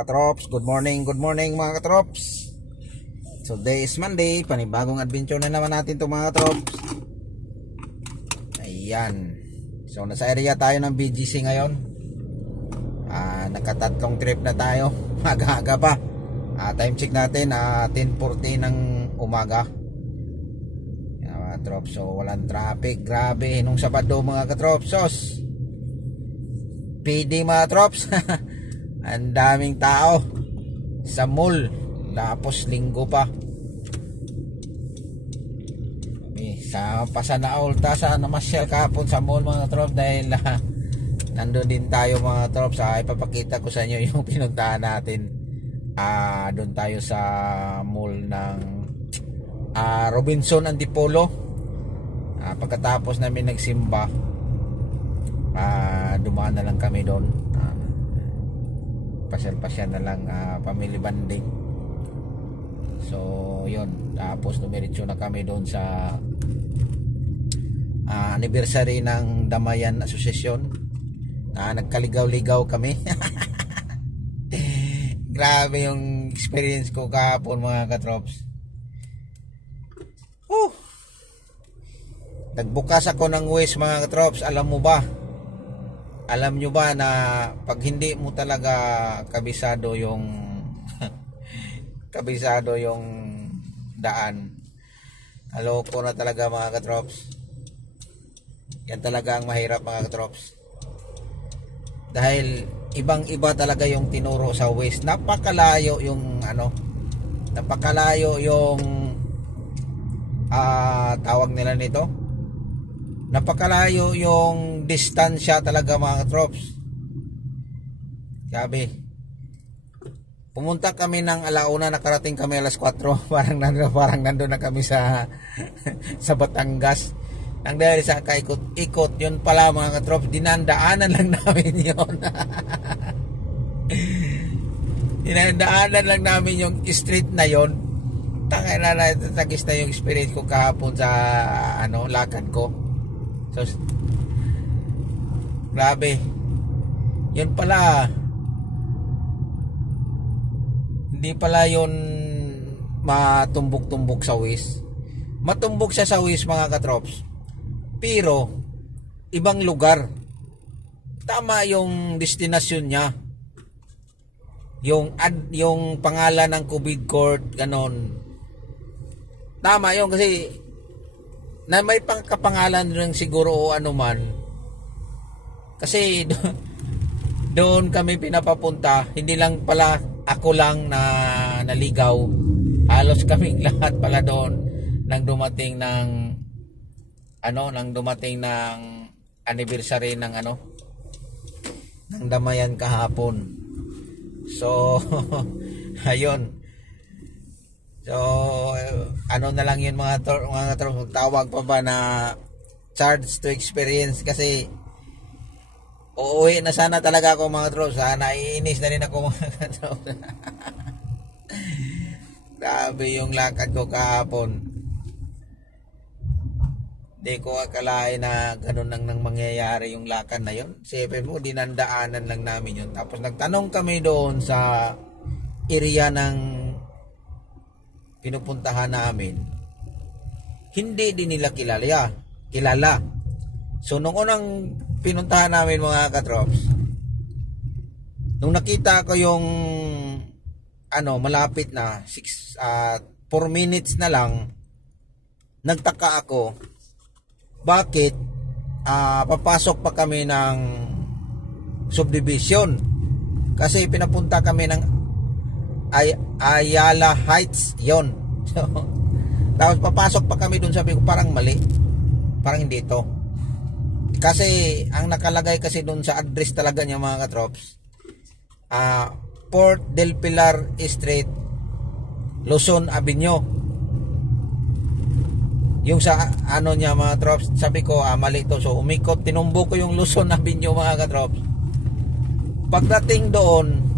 Katrops, good morning mga katrops. So today is Monday, panibagong adventure na naman natin to mga katrops. Ayan. So nasa area tayo ng BGC ngayon. Nakatatlong trip na tayo. Aga-aga pa. Time check natin 10:40 ng umaga. Ayan, mga katrops, so walang traffic. Grabe nung Sabado mga katrops. PD mga katrops. Ang daming tao sa mall, tapos linggo pa. Sa Pasanaol sa namasyal kahapon sa mall mga trops dahil nandun din tayo mga trops. Ipapakita ko sa inyo yung pinuntahan natin. Doon tayo sa mall ng Robinson Antipolo. Pagkatapos namin nagsimba, dumaan na lang kami doon. Pasyal-pasyal na lang, family bonding. So yun, tapos dumiretso na kami doon sa anniversary ng Damayan Association. Nagkaligaw-ligaw kami. Grabe yung experience ko kahapon mga katrops. Nagbukas ako ng Waze mga katrops. Alam nyo ba na pag hindi mo talaga kabisado yung kabisado yung daan, aloko na talaga mga katrops. Yan talaga ang mahirap mga katrops. Dahil ibang-iba talaga yung tinuro sa Waze. Napakalayo yung napakalayo yung tawag nila nito. Napakalayo yung distansya talaga mga katrops. Sabi, pumunta kami ng alauna, nakarating kami alas 4. Parang nandun na kami sa sa Batangas. Nang dahil sa kaikot-ikot, yun pala mga katrops, dinandaanan lang namin yun. Dinandaanan lang namin yung street na yun. Tangay na tagis na yung experience ko kahapon sa lakad ko. So, grabe. Yun pala, hindi pala yun matumbok-tumbok sa Waze. Matumbok siya sa Waze mga katrops, pero ibang lugar. Tama yung destinasyon niya, yung pangalan ng COVID court, ganon. Tama yun kasi na may pangkapangalan rin siguro o anuman. Kasi doon kami pinapapunta. Hindi lang pala ako lang na naligaw. Halos kaming lahat pala doon nang dumating ng anniversary ng ng Damayan kahapon. So ayun. So na lang yun mga trops, tawag pa ba na charge to experience, kasi uuwi na sana talaga ako mga trops. Naiinis na rin ako mga trops. Grabe yung lakad ko kahapon. Di ko akalain na ganun nang mangyayari yung lakad na yun. Siyempre mo, dinandaanan lang namin yun. Tapos nagtanong kami doon sa area ng pinupuntahan namin, hindi din nila kilala. So nung unang pinuntahan namin mga katrops, nung nakita ko yung malapit na 4 minutes na lang, nagtaka ako bakit papasok pa kami ng subdivision, kasi pinapunta kami ng Ayala Heights yon. Tapos papasok pa kami dun, sabi ko parang mali, parang hindi ito, kasi ang nakalagay kasi dun sa address talaga niya mga katrops, Port del Pilar Street, Luzon Avenue. Yung sa niya mga katrops, sabi ko mali ito. So umikot, tinumbo ko yung Luzon Avenue mga katrops. Pagdating doon,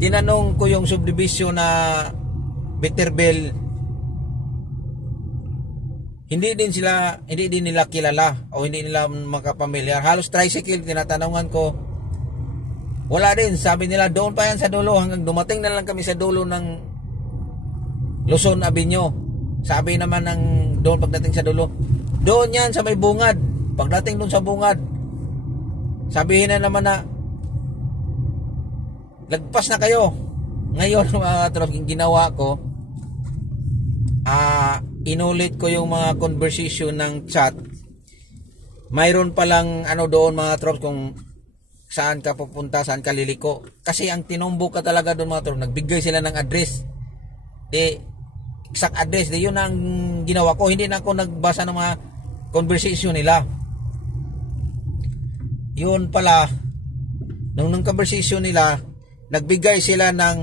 tinanong ko yung subdivision na Bitterbell. Hindi din nila kilala o hindi nila makapamilyar. Halos tricycle tinatanungan ko. Wala din, sabi nila doon pa yan sa dulo hanggang dumating na lang kami sa dulo ng Luzon Avenue. Sabi naman ng doon pagdating sa dulo, doon yan sa may bungad. Pagdating doon sa bungad, sabihin na naman na lagpas na kayo. Ngayon mga katrops, yung ginawa ko, inulit ko yung mga conversation ng chat. Mayroon palang doon mga katrops kung saan ka pupunta, saan ka liliko. Kasi ang tinumbo ka talaga doon mga katrops, nagbigay sila ng address. Exact address, yun ang ginawa ko. Hindi na ako nagbasa ng mga conversation nila. Yun pala, nung conversation nila, nagbigay sila ng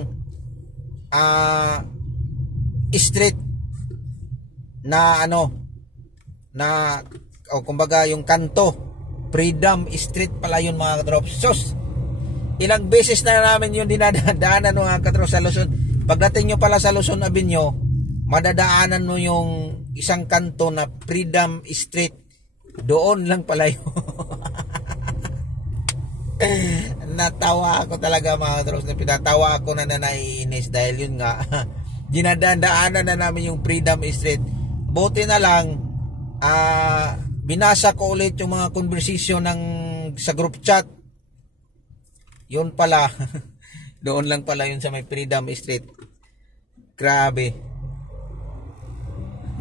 street na kumbaga yung kanto, Freedom Street pala yun mga katrops. Sus, ilang beses na namin yun dinadaanan mga katrops sa Luzon. Pagdating nyo pala sa Luzon Avenue, madadaanan mo yung isang kanto na Freedom Street. Doon lang pala yun. Natawa ako talaga mga katrops. Pinatawa ako na naiinis dahil yun nga dinadaanan na namin yung Freedom Street. Buti na lang binasa ko ulit yung mga conversation sa group chat. Yun pala doon lang pala yun sa may Freedom Street. Grabe.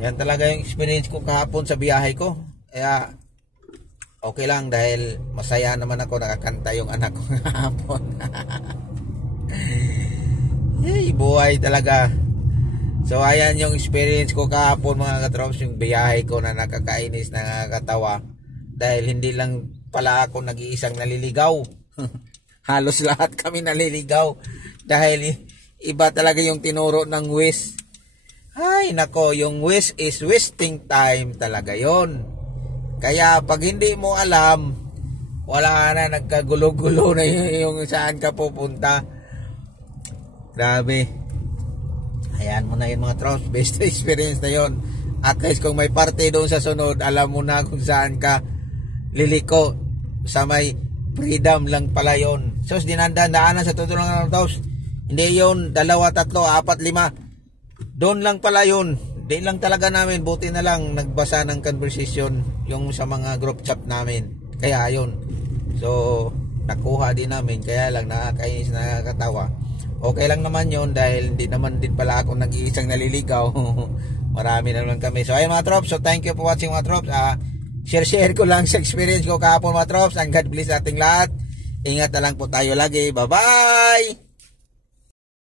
Yan talaga yung experience ko kahapon sa biyahe ko. Kaya okay lang dahil masaya naman ako, nakakanta yung anak ko kahapon. Hey, buhay talaga. So ayan yung experience ko kahapon mga katrops, yung biyahe ko na nakakainis, nakakatawa. Dahil hindi lang pala ako nag-iisang naliligaw. Halos lahat kami naliligaw. Dahil iba talaga yung tinuro ng Wish. Ay nako, yung Wish is wasting time talaga yon. Kaya pag hindi mo alam, wala na, nagkagulo-gulo na yung saan ka pupunta. Grabe. Ayan mo na yun mga trops, best experience na yun. At least kung may parte doon sa sunod, alam mo na kung saan ka liliko. Sa may Freedom lang pala yun. So dinandaanan sa tutulungan ng trops, hindi yun 2, 3, 4, 5. Doon lang pala yun. Di lang talaga namin, buti na lang nagbasa ng conversation yung sa mga group chat namin. Kaya yun. So nakuha din namin, kaya lang nakakainis, nakakatawa. Okay lang naman yun dahil hindi naman din pala ako nag-iisang naliligaw. Marami na naman kami. So ayun mga trops, so thank you for watching mga trops. Share ko lang sa experience ko kahapon mga trops. And God bless ating lahat. Ingat na lang po tayo lagi. Bye bye.